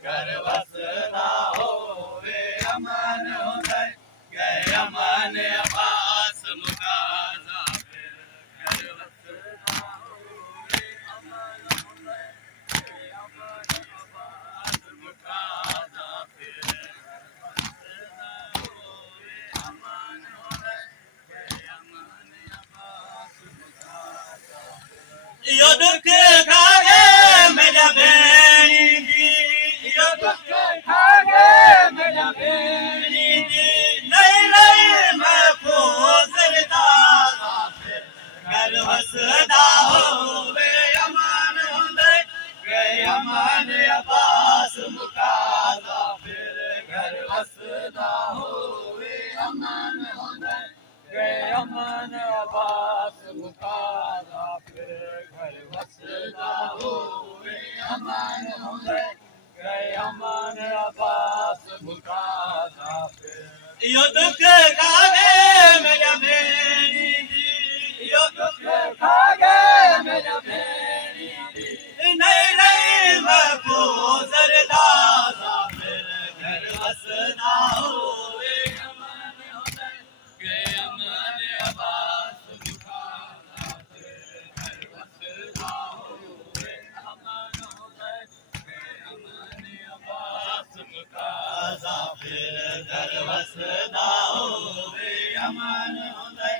घर वसदा होवे अमन हुंदे गए अमन अब्बास मुकाजा फिर घर वसदा होवे अमन हुंदे गए अमन अब्बास मुकाजा फिर यो दुख खागे मेरा बेड़ी दी यो दुख खागे मेरा बेड़ी दी नहीं नहीं मैं पोसदा फिर घर वसदा होवे अमन हुंदे गए अमन अब्बास मुकाजा फिर घर वसदा होवे अमन हुंदे गए अमन अब्बास मुकाजा फिर घर वसदा होवे अमन हुंदे गए अमन अब्बास मुकाजा फिर यो दुख खागे मेरा बेड़ी दी यो दुख खागे मेरा बेड़ी दी नहीं नहीं मैं पोसदा फिर घर वसदा होवे अमन हुंदे गए अमन अब्बास मुकाजा फिर घर वसदा होवे अमन हुंदे गए अमन अब्बास मुकाजा फिर घर वसदा होवे अमन हुंदे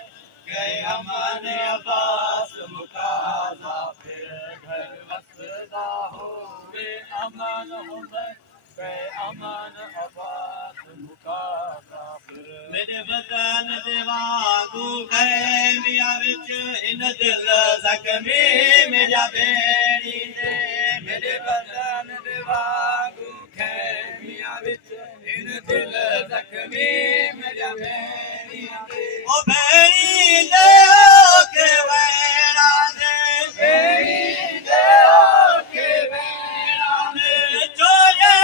गए अमन अब्बास मुकाजा फिर घर वसदा होवे अमन हुंदे गए अमन अब्बास मुकाजा फिर मेरे वतन दे वांगू गए मियां विच इन दिल जख्मी मेरा बेड़ी दे मेरे वतन दे वांगू गए मियां विच इन दिल जख्मी मेरा बेड़ी दे ओ बेड़ी दे के वैरा दे बेड़ी दे के वैरा दे चोरे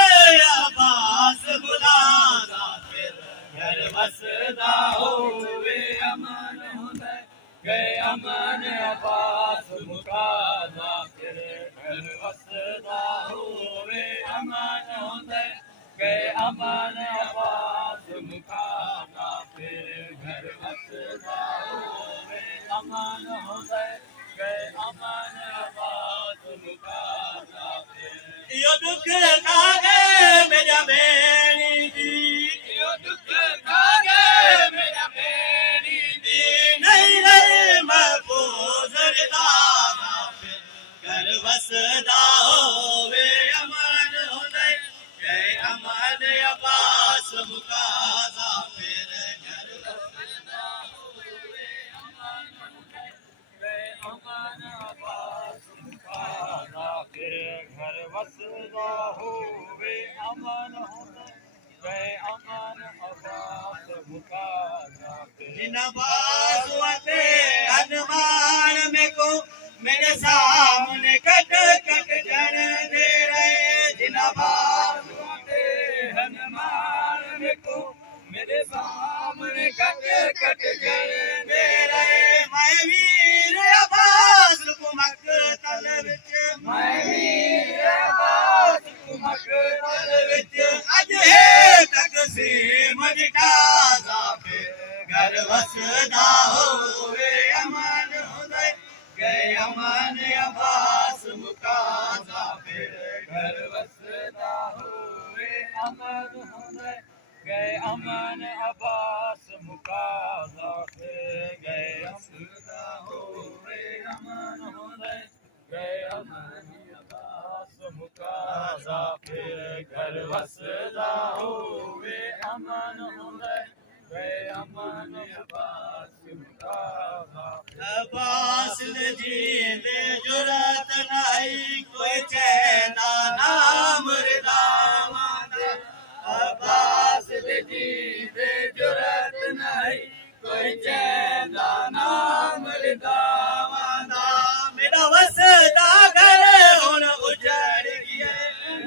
अब्बास बुलादा फिर घर वसदा होवे अमन हुंदे गए अमन अब्बास मुकाजा फिर घर वसदा होवे अमन हुंदे गए अमन अब्बास मुकाजा फिर घर वसदा होवे अमन हुंदे गए अमन अब्बास मुकाजा फिर यो दुख खागे मेरा बेड़ी दी यो दुख खागे मेरा बेड़ी दी नहीं नहीं मैं पोसदा फिर घर वसदा होवे अमन हुंदे गए अमन अब्बास मुकाजा फिर घर वसदा होवे अमन हुंदे गए अमन अब्बास मुकाजा फिर घर वसदा होवे अमन हुंदे गए अमन अब्बास मुकाजा फिर जिन बाजुअते अनमान में को मेरे सामने कट कट जन दे रहे जिन बाजुअते हनुमान में को मेरे सामने कट कट जन दे रहे मैं वीर अब्बास को मक्तल विच मैं वीर अब्बास को मक्तल विच अज है तकसीम जिटाजा फिर घर वसदा होवे अमन हुंदे गए अमन अब्बास मुकाजा फिर घर वसदा होवे अमन हुंदे गए अमन अब्बास मुकाजा फिर गए वसदा होवे अमन हुंदे गए अमन अब्बास मुकाजा फिर घर वसदा होवे अमन हुंदे गए अमन अब्बास मुकाजा अब्बास दे जींदे जुरत नहीं कोई चैदा नाम रिदामा दे अब्बास दे जींदे जुरत नहीं कोई चैदा नाम रिदामा दा मेरा वसदा घर हुन उजड़ गया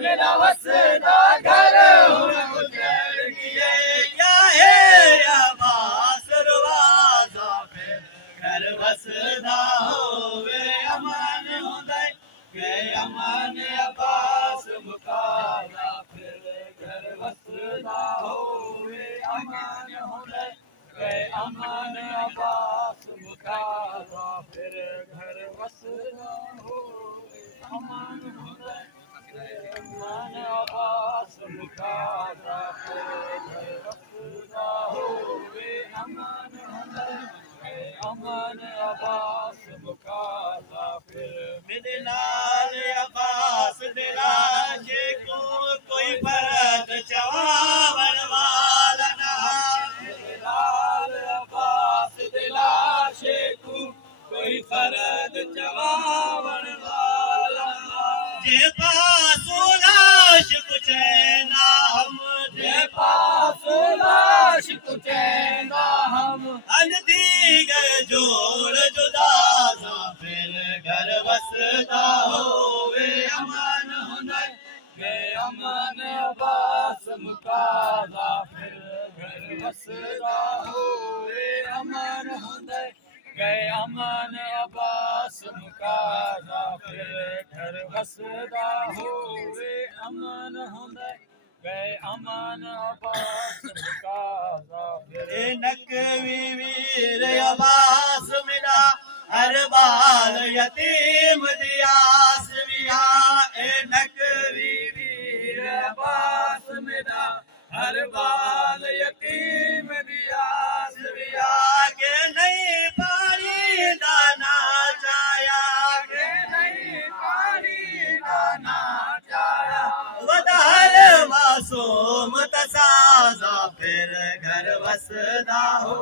मेरा वसदा घर हुन उजड़ गया क्या है अब्बास रवाजा फिर घर वसदा होवे अमन हुंदे गए अमन अब्बास मुकाजा अमन अब्बास मुकादा फिर घर वसदा हो अमन हुंदे अमन अब्बास मुकादा फिर घर वसदा हो अमन हुंदे अमन अब्बास मुकादा फिर मिदनाल अब्बास दिला जे को कोई फर्क चवावन वाला ना मिदनाल अब्बास दिला जे को कोई फर्क चवावन वाला ना जे पासो लाश कुछ ना हम जे पासो लाश कुछ ना हम अंधी गए जोड़ जुदा सा फिर घर वसदा होवे अमन हुंदे वे अमन अब्बास मुकादा फिर घर वसदा होवे अमन हुंदे गए अमन अब्बास मुकादा फिर घर वसदा होवे अमन हुंदे गए अमन अब्बास मुकादा फिर नकवी वीर अब्बास मिला हर बाल यतीम दियास विया ए नकवी वीर अब्बास मिला हर बाल यतीम दियास विया के नहीं पानी दाना चाया के नहीं पानी दाना चाया वदहर मासूम तसाजा फिर घर वसदा हो